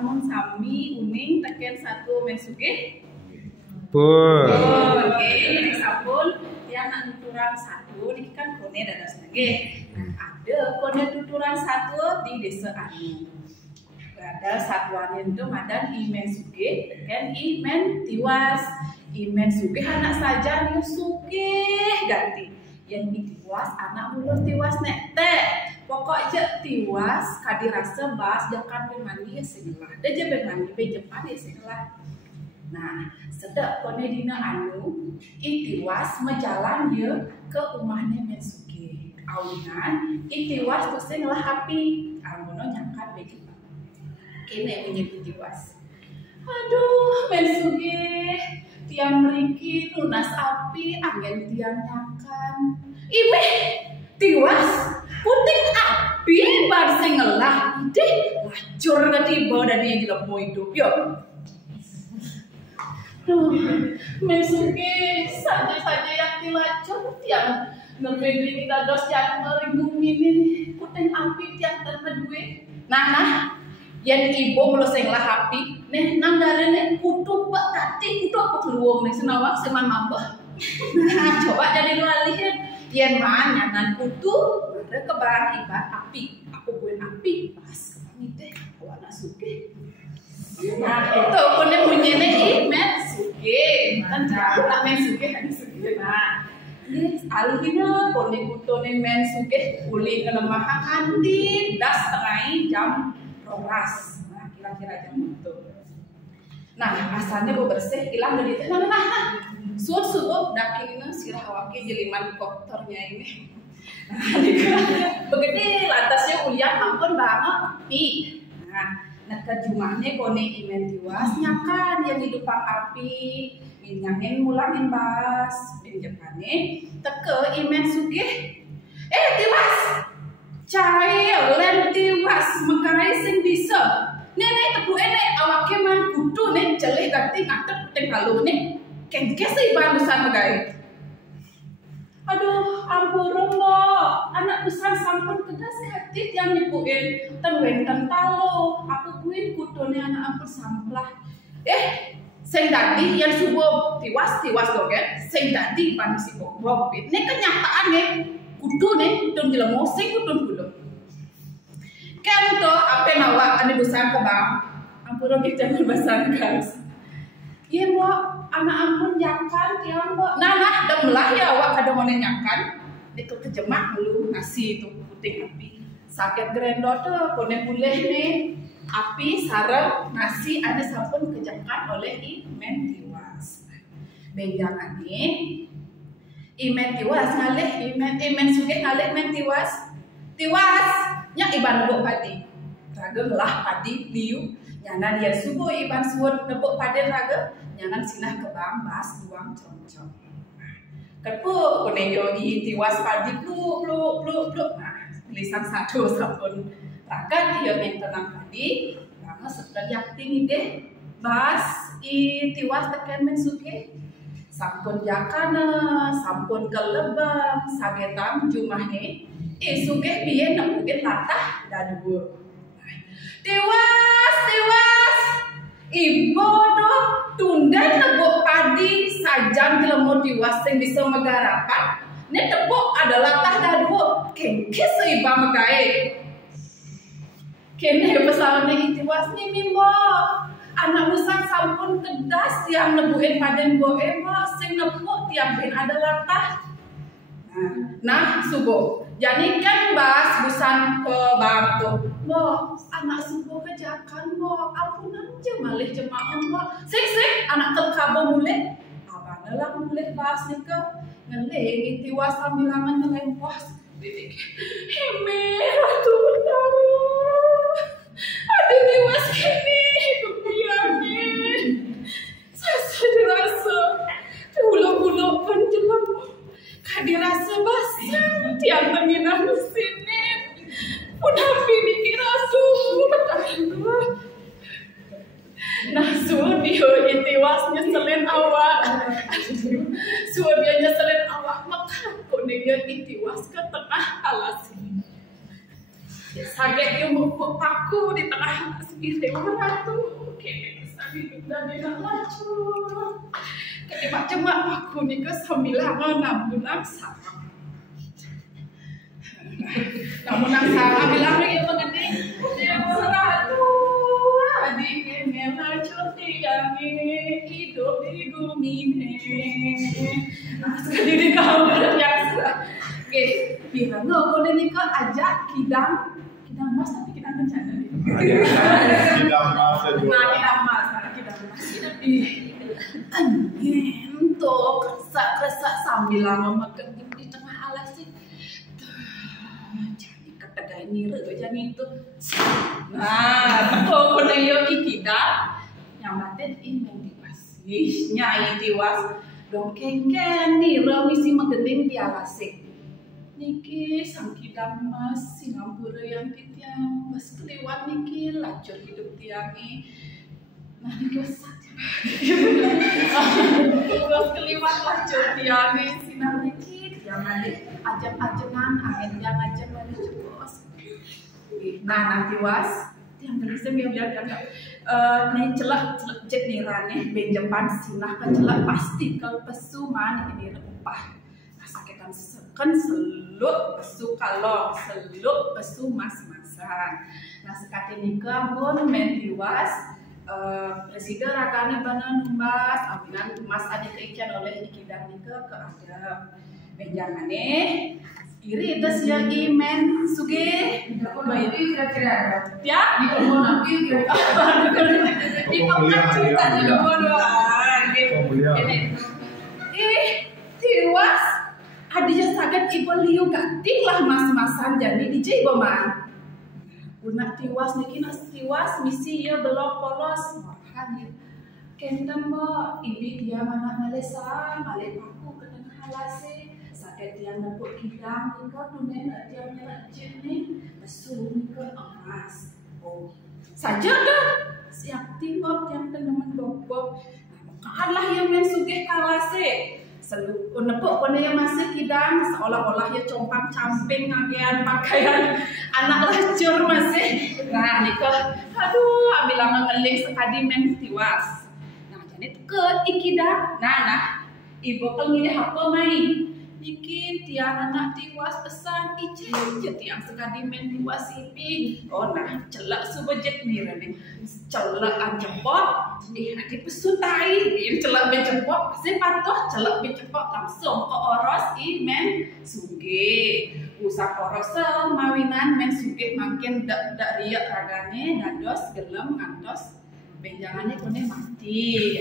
amun sami uning teken satu mensuge. Oke, sampun tiang nak tuturan satu, ini kan kone dadas lagi. Ada kone tuturan satu di desa anu. Ada satuan itu madan imen suge, teken imen tiwas. Imen suge anak saja nih suge ganti. Yang tiwas anak mulus tiwas nek teh. Pokoknya tiwas kadirasa bas jangan bermandi ya segelah. Deja bermandi bejepan ya segelah. Nah, sedek kone dina anu, itiwas mejalan ye ke rumahnya mensuge. Awinan, itiwas tusen lah api. Amuno nyangkan begitu. Kene menyebut tiwas. Aduh, mensuge, tiang meriki nunas api, angin tiang nyangkan. Ibe, tiwas, puting api bar sengelah. Deh, lacur ketiba dari jelemu hidup yo. Mensuge saja yang dilacur tiang ngebeli dados yang meringung ini puting api tiang tanpa duit. Nah, yang ibu meloseng lah api, nih nang darene kutu bak kati kutu apa keluang nih senawak seman mambah. Nah, coba jadi lualihin, yang mana nan kutu ada kebaran ibat api, aku buat api pas kami teh warna suge. Nah, itu punya punyanya imen suge, kan tak men suge hanya suge. Nah, ini alihina punya kutone men suge pulih kelemahan andi das tengah jam rolas. Nah, kira-kira jam itu. Nah, asalnya gue bersih hilang dari itu. Nah, suruh dakin sirah awake jeliman koktornya ini. Nah, begitu lantasnya ulian ampun banget api. Nah, kejumahnya kone imen tiwas nyakan yang di depan api minyangin mulangin bas pinjepane teke imen sugih tiwas cai len tiwas mekai sing bisa nenek tepu enek awake man kudu nek jeleh ganti ngadep teng halu nek kengkes iban besar megai. Aduh, ampun lo, anak besar sampun kedas hati yang nyebuin tenwen tentalo, aku buin kudone anak ampun samplah. Sing tadi yang subuh tiwas dong kan, sing tadi panisi kok ini kenyataan nih, kudun jelemo sing kudun bulu. Kan to apa nawak ane besar kebang, ampun lo kita berbesar guys. Iya mau anak ampun nyakan tiang mau nah demlah ya awak kadang mau nyakan itu kejemak dulu nasi itu puting api sakit grendo tuh boleh nih api sarang nasi ada sampun kejekan oleh imen tiwas benjangan nih imen tiwas ngalih imen suge ngalih imen tiwas nyak iban nebuk padi ragam lah padi liu nyanan dia subuh iban suwut nebuk padi raga nyanan sinah kebang bas duang concong. Kepu koneyo di tiwas padi pluk. Nah, tulisan satu sampun raga dia yang tenang padi, karena setelah yakting deh bas i tiwas teken mensuke. Sampun jakana, sampun kelebang, sagetam jumahnya. Suge biyen nemuin latah dadu. Tiwas. Ibu tuh tunda nebuk padi sajan kelemur tiwas yang bisa megarapan. Ini tepuk adalah tah dadu kengkes seiba megai. Kene pesannya tiwas nih mimbo. Anak besar sampun kedas yang nebuin paden boe mo sing nebuk tiang ben ada latah. Nah, subuh. Jadi kan bas busan ke batu. Bo, anak subuh kejakan bo. Ampunan aja malih jemaah bo. Sing anak terkabo mulai. Abang lah mulai bas nih ke ngeleng tiwas sambilangan ngeleng puas. Bidik. Hemeh ratu bertaru. Aduh tiwas kini kebiarnya. Saya dirasa hulu-hulu penjelam. Kadirasa basah tiang menginap sini pun hapi dikira Nah dia itiwas nyeselin awak dia nyeselin awak maka dia itiwas ke tengah alas sakit yang paku di tengah alas Irewara tuh kayak kesan hidup dan enak laju. Kayak macam aku nih ke sambilan namunang sama. Namunang sama bilang ya mengenai Irewara tuh adik ngelah cuti yang hidup di bumi ini. Nah sekali di kamar biasa. Oke, bilang lo boleh nih ke ajak kidang mas tapi kidang bencana nih. Kidang mas aja. Nah kidang mas. Angin tuh kerasa sambil lama makan di tengah alas sih. Jadi ketegai nira jadi itu. Nah, betul benar yo kidang yang batin ini diwasih nyai tiwas dong kengken nira misi megeting di alasik. Niki sang kidang mas Singapura yang titiang mas keliwat niki lacur hidup tiangi. Nah niki saja. Mas keliwat lacur tiangi sinar niki jangan ajam-ajaman angin yang ajam balik jebos. Nah nanti was yang tulisnya biar nih celak jet nirane benjepan sinah ke celak pasti ke pesuman ini upah. Sakitan kan seluk pesu kalong seluk pesu mas-masan. Nah sekali nikah pun mentiwas presiden rakane bana numbas aminan mas ada keican oleh ikidang nikah ke adab benjangane iri das ya imen suge apa itu kira-kira ya di komono kira-kira di komono cerita di komono tiwas adija sagat ibu liu gating lah mas-masan jadi DJ boman. Guna tiwas niki nas tiwas misi ya belum polos makan ya. Kenten mo ibi dia mana malesa male paku ke tengah halase sagat dia nepuk kidang nika nunen dia nyelak jeni besu nika emas. Oh saja dah siap timok yang teman bobok. Kalah yang men sugih kalase. Selu nepuk kone yang masih kidang seolah-olah ya compang camping ngagean pakaian anak lacur masih. Nah nika aduh ambil lama ngeling sekadi men tiwas. Nah jadi ke ikidang nah ibu pengini apa mai niki tiang anak tiwas pesan ije tiang sekadi men tiwas ipi. Oh nah celak subejet nih rene celak anjepot hati pesutai celak becepot pasti patuh celak becepot langsung ke oros men suge usak oros mawinan men suge makin dak riak ragane dados gelem ngantos benjangannya kone mati.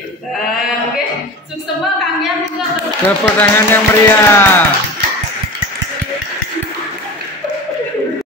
Oke, sukses kanggian juga. Tepuk tangan yang meriah.